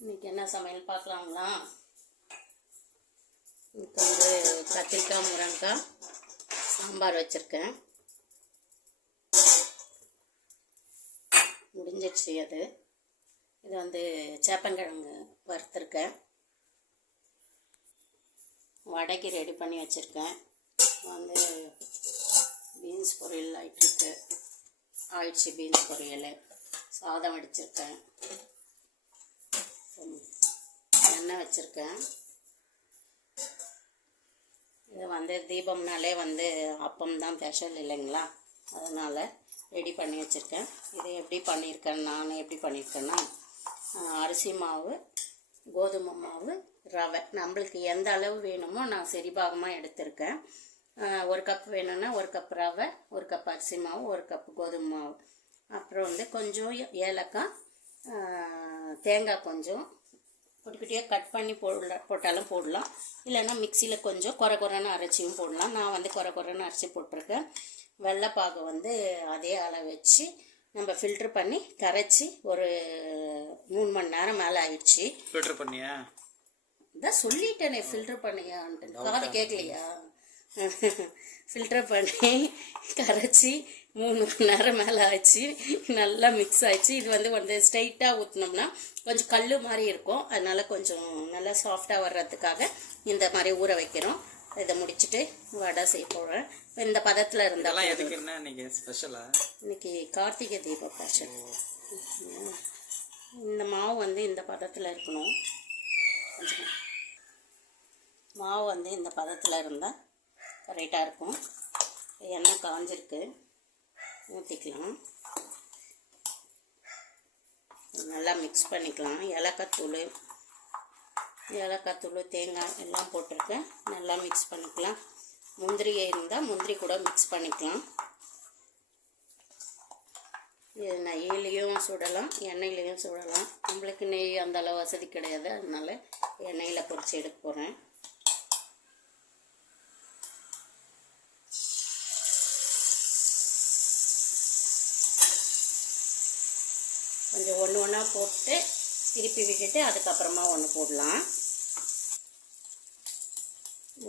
இன்னைக்கு என்ன சமையல் பார்க்கலாங்களா? இப்போ வந்து கத்திரிக்காய் முருங்கைக்காய் சாம்பார் வச்சுருக்கேன். முடிஞ்சிடுச்சு அது. இது வந்து சேப்பங்கிழங்கு வறுத்துருக்கேன். வடைக்கு ரெடி பண்ணி வச்சுருக்கேன். வந்து பீன்ஸ் பொரியல் ஆயிட்டுருக்கு. ஆயிடுச்சு பீன்ஸ் பொரியல். சாதம் வடிச்சிருக்கேன். எண்ணெய் வச்சுருக்கேன். இது வந்து தீபம்னாலே வந்து அப்பம் தான் ஸ்பெஷல் இல்லைங்களா? அதனால் ரெடி பண்ணி வச்சுருக்கேன். இது எப்படி பண்ணியிருக்கேன் நான் எப்படி பண்ணியிருக்கேன்னா அரிசி மாவு கோதுமை மாவு ரவை. நம்மளுக்கு எந்த அளவு வேணுமோ நான் சரிபாகமாக எடுத்திருக்கேன். ஒரு கப் வேணும்னா ஒரு கப் ரவை ஒரு கப் அரிசி மாவு ஒரு கப் கோதுமை மாவு. அப்புறம் வந்து கொஞ்சம் ஏலக்காய் தேங்காய் கொஞ்சம் குட்டி குட்டியாக கட் பண்ணி போடல போட்டாலும் போடலாம். இல்லைன்னா மிக்சியில் கொஞ்சம் குறை குறைன்னு அரைச்சியும் போடலாம். நான் வந்து குறை குறைன்னு அரைச்சி போட்டிருக்கேன். வெள்ளைப்பாகு வந்து அதே அளவு வச்சு நம்ம ஃபில்ட்ரு பண்ணி கரைச்சி ஒரு மூணு மணி நேரம் மேலே ஆயிடுச்சு. ஃபில்டர் பண்ணியா? இதான் சொல்லிட்டேனே ஃபில்டர் பண்ணியான்ட்டு. காது கேட்கலையா? ஃபில்டர் பண்ணி கரைச்சி மூணு மணி நேரம் மேலே ஆச்சு. நல்லா மிக்ஸ் ஆயிடுச்சு. இது வந்து வந்து ஸ்ட்ரைட்டாக ஊற்றினோம்னா கொஞ்சம் கல் மாதிரி இருக்கும். அதனால கொஞ்சம் நல்லா சாஃப்டாக வர்றதுக்காக இந்த மாதிரி ஊற வைக்கிறோம். இதை முடிச்சுட்டு வடை செய்ய போகிறேன் இந்த பதத்தில் இருந்தால் இதெல்லாம் எதுக்கு என்ன இன்னைக்கு ஸ்பெஷலா இன்னைக்கு கார்த்திகை தீப பேஷன் இந்த மாவு வந்து இந்த பதத்தில் இருக்கணும். மாவு வந்து இந்த பதத்தில் இருந்தால் கரெக்டாக இருக்கும். எண்ணெய் காஞ்சிருக்கு. ஊற்றிக்கலாம் நல்லா மிக்ஸ் பண்ணிக்கலாம். ஏலக்காய் தூள் ஏலக்காய் தூள் தேங்காய் எல்லாம் போட்டிருக்கேன். நல்லா மிக்ஸ் பண்ணிக்கலாம். முந்திரி இருந்தால் முந்திரி கூட மிக்ஸ் பண்ணிக்கலாம். இது நெய்யிலையும் சுடலாம் எண்ணெயிலையும் சுடலாம். நம்மளுக்கு நெய் அந்த அளவு வசதி கிடையாது. அதனால் எண்ணெயில் பொறிச்சு எடுக்க போகிறேன் கொஞ்சம் ஒன்று ஒன்றா போட்டு திருப்பி விட்டுட்டு அதுக்கப்புறமா ஒன்று போடலாம்.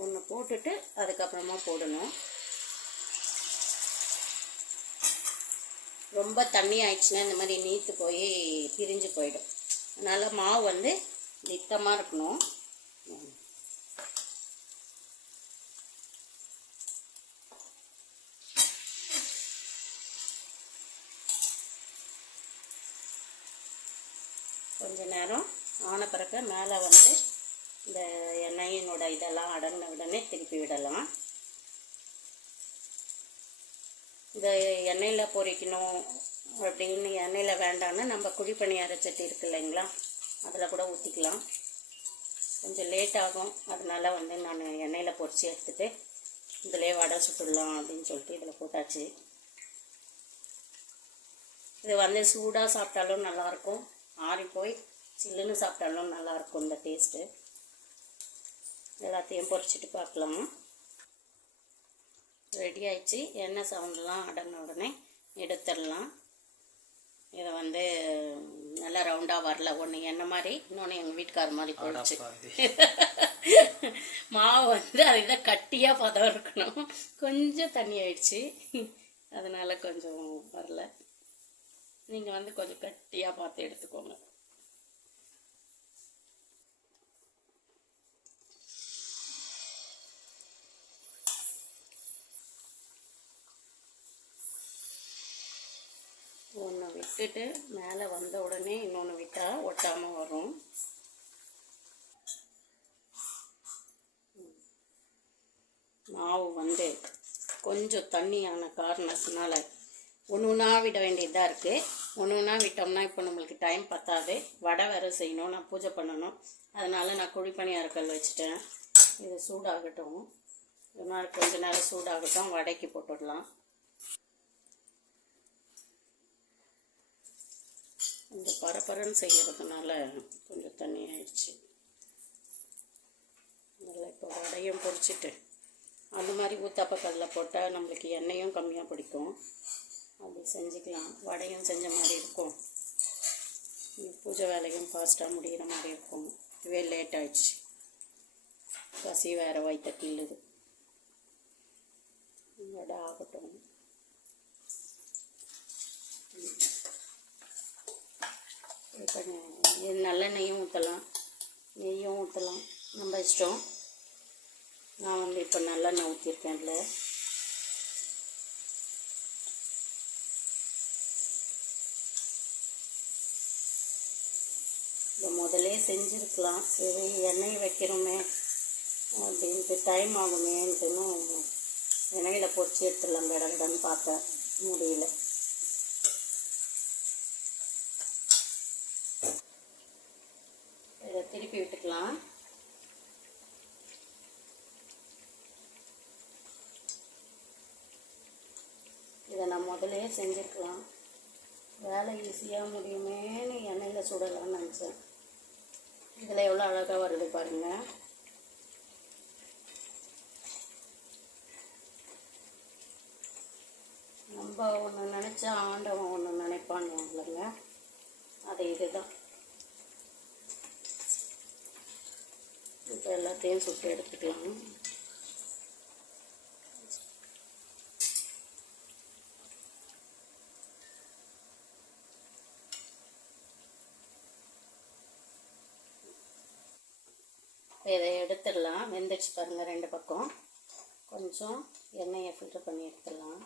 ஒன்று போட்டுட்டு அதுக்கப்புறமா போடணும். ரொம்ப தண்ணி ஆயிடுச்சுன்னா இந்த மாதிரி நீத்து போய் பிரிஞ்சு போயிடும். அதனால் மாவு வந்து திட்டமாக இருக்கணும் கொஞ்ச நேரம் ஆன பிறகு மேலே வந்து இந்த எண்ணெயினோட இதெல்லாம் அடங்கின உடனே திருப்பி விடலாம். இந்த எண்ணெயில் பொரிக்கணும் அப்படின்னு எண்ணெயில் வேண்டாம்னா நம்ம குழி பணியார சட்டி இருக்கு இல்லைங்களா? அதில் கூட ஊற்றிக்கலாம் கொஞ்சம் லேட் ஆகும். அதனால் வந்து நான் எண்ணெயில் பொறிச்சு எடுத்துட்டு இதிலே வடை சுட்டுடலாம் அப்படின்னு சொல்லிட்டு இதில் போட்டாச்சு. இது வந்து சூடாக சாப்பிட்டாலும் நல்லாயிருக்கும் ஆறி போய் சில்லுன்னு சாப்பிட்டாலும் நல்லாயிருக்கும் இந்த டேஸ்ட்டு. எல்லாத்தையும் பொரிச்சிட்டு பார்க்கலாம். ரெடி ஆயிடுச்சு. எண்ணெய் சவுண்டெலாம் அடங்கின உடனே எடுத்துடலாம். இதை வந்து நல்லா ரவுண்டாக வரல. ஒன்று எண்ணெய் மாதிரி இன்னொன்று எங்கள் வீட்டுக்கார மாதிரி போயிடுச்சு மாவு வந்து அதை தான் கட்டியாக பதம் இருக்கணும். கொஞ்சம் தண்ணி ஆயிடுச்சு. அதனால கொஞ்சம் வரல. நீங்கள் வந்து கொஞ்சம் கட்டியாக பார்த்து எடுத்துக்கோங்க ஒன்று விட்டுட்டு மேலே வந்த உடனே இன்னொன்று விட்டால் ஒட்டாமல் வரும். மாவு வந்து கொஞ்சம் தண்ணியான காரணத்தினால ஒன்று ஒன்றா விட வேண்டியதாக இருக்குது ஒன்று ஒன்றா விட்டோம்னா இப்போ நம்மளுக்கு டைம் பத்தாது. வடை வேறு செய்யணும் நான் பூஜை பண்ணணும். அதனால் நான் குழி பணியாரக்கல் வச்சுட்டேன். இது சூடாகட்டும். இது மாதிரி கொஞ்ச நேரம் சூடாகட்டும் வடைக்கு போட்டுடலாம். இந்த பரபரன்னு செய்கிறதுனால கொஞ்சம் தண்ணி ஆயிடுச்சு. நல்லா இப்போ வடையும் பொறிச்சிட்டு அந்த மாதிரி ஊத்தாப்ப போட்டால் நம்மளுக்கு எண்ணெயும் கம்மியாக பிடிக்கும். அப்படி செஞ்சுக்கலாம். வடையும் செஞ்ச மாதிரி இருக்கும். பூஜை வேலையும் ஃபாஸ்ட்டாக முடிகிற மாதிரி இருக்கும். இதுவே லேட் ஆயிடுச்சு. பசி வேறு வயிற்ற கிள்ளுது வடை ஆகட்டும். இப்போ நல்லெண்ணெயும் ஊற்றலாம் நெய்யும் ஊற்றலாம் நம்ம இஷ்டம். நான் வந்து இப்போ நல்லெண்ணெய் ஊற்றிருக்கேன் இல்லை இதை முதலே செஞ்சுருக்கலாம். சரி எண்ணெய் வைக்கிறோமே அப்படின்ட்டு டைம் ஆகுமேன்ட்டுன்னு எண்ணெயில் பொரிச்சு எடுத்துடலாம். கடகடன்னு பார்த்தேன் முடியல இதை திருப்பி விட்டுக்கலாம் இதை நான் முதலே செஞ்சுருக்கலாம். வேலை ஈஸியாக முடியுமேன்னு எண்ணெயில் சுடலாம்னு நினச்சேன். இதில் எவ்வளோ அழகாக வருது பாருங்கள் நம்ம ஒன்று நினச்சா ஆண்டவன் ஒன்று நினைப்பான்னு இல்லைங்க. அது இதுதான். இப்போ எல்லாத்தையும் சுட்டு எடுத்துக்கலாம். இதை எடுத்துடலாம். வெந்துடுச்சு பாருங்கள் ரெண்டு பக்கம். கொஞ்சம் எண்ணெயை ஃபில்டர் பண்ணி எடுத்துடலாம்.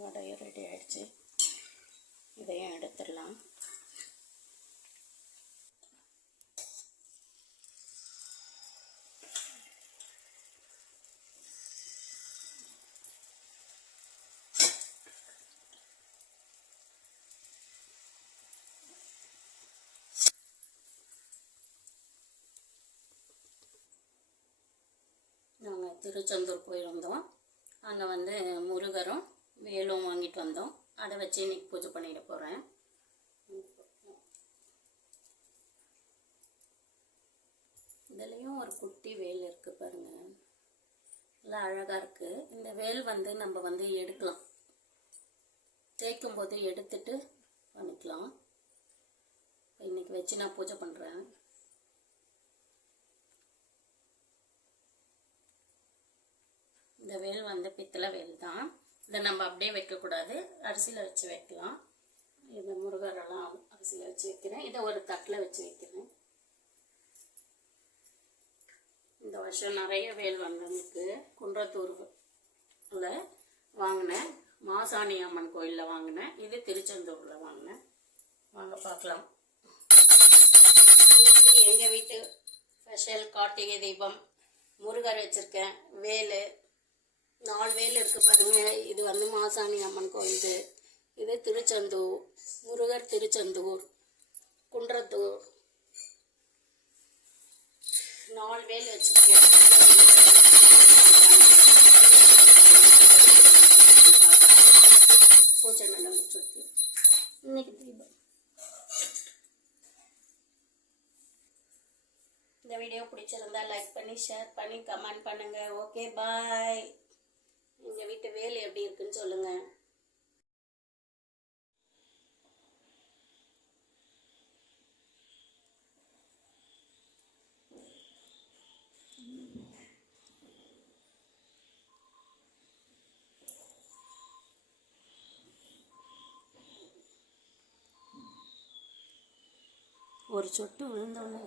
வடையும் ரெடி ஆயிடுச்சு. இதையும் எடுத்துடலாம் நாங்கள் திருச்செந்தூர் போயிருந்தோம். அங்கே வந்து முருகரும் வேலும் வாங்கிட்டு வந்தோம். அதை வச்சு இன்னைக்கு பூஜை பண்ணிட போகிறேன் இதுலேயும் ஒரு குட்டி வேல் இருக்குது பாருங்கள் நல்லா அழகாக இருக்குது இந்த வேல் வந்து நம்ம வந்து எடுக்கலாம். தேய்க்கும் போது எடுத்துட்டு பண்ணிக்கலாம். இன்னைக்கு வச்சு நான் பூஜை பண்ணுறேன் இந்த வேல் வந்து பித்தளை வேல் தான். இதை நம்ம அப்படியே வைக்கக்கூடாது. அரிசியில் வச்சு வைக்கலாம். இந்த முருகரெல்லாம் அரிசியில் வச்சு வைக்கிறேன். இதை ஒரு தட்டில் வச்சு வைக்கிறேன். இந்த வருஷம் நிறைய வேல் வந்திருக்கு. குன்றத்தூரில் வாங்கினேன். மாசாணி அம்மன் கோயிலில் வாங்கினேன். இது திருச்செந்தூரில் வாங்கினேன். வாங்க பார்க்கலாம். இன்னைக்கு எங்கள் வீட்டு ஸ்பெஷல் கார்த்திகை தீபம். முருகர் வச்சுருக்கேன். வேலு நாலு வேல் இருக்குது பாருங்க. இது வந்து மாசாணி அம்மன் கோயில். இது திருச்செந்தூர் முருகர் திருச்செந்தூர் குன்றத்தூர். நாலு வேல் வச்சுருக்கேன். பூஜை நல்லா இன்னைக்கு தீபம். இந்த வீடியோ பிடிச்சிருந்தா லைக் பண்ணி ஷேர் பண்ணி கமெண்ட் பண்ணுங்க. ஓகே பாய் எங்கள் வீட்டு வேலை எப்படி இருக்குன்னு சொல்லுங்க. ஒரு சொட்டு விழுந்தோன்னு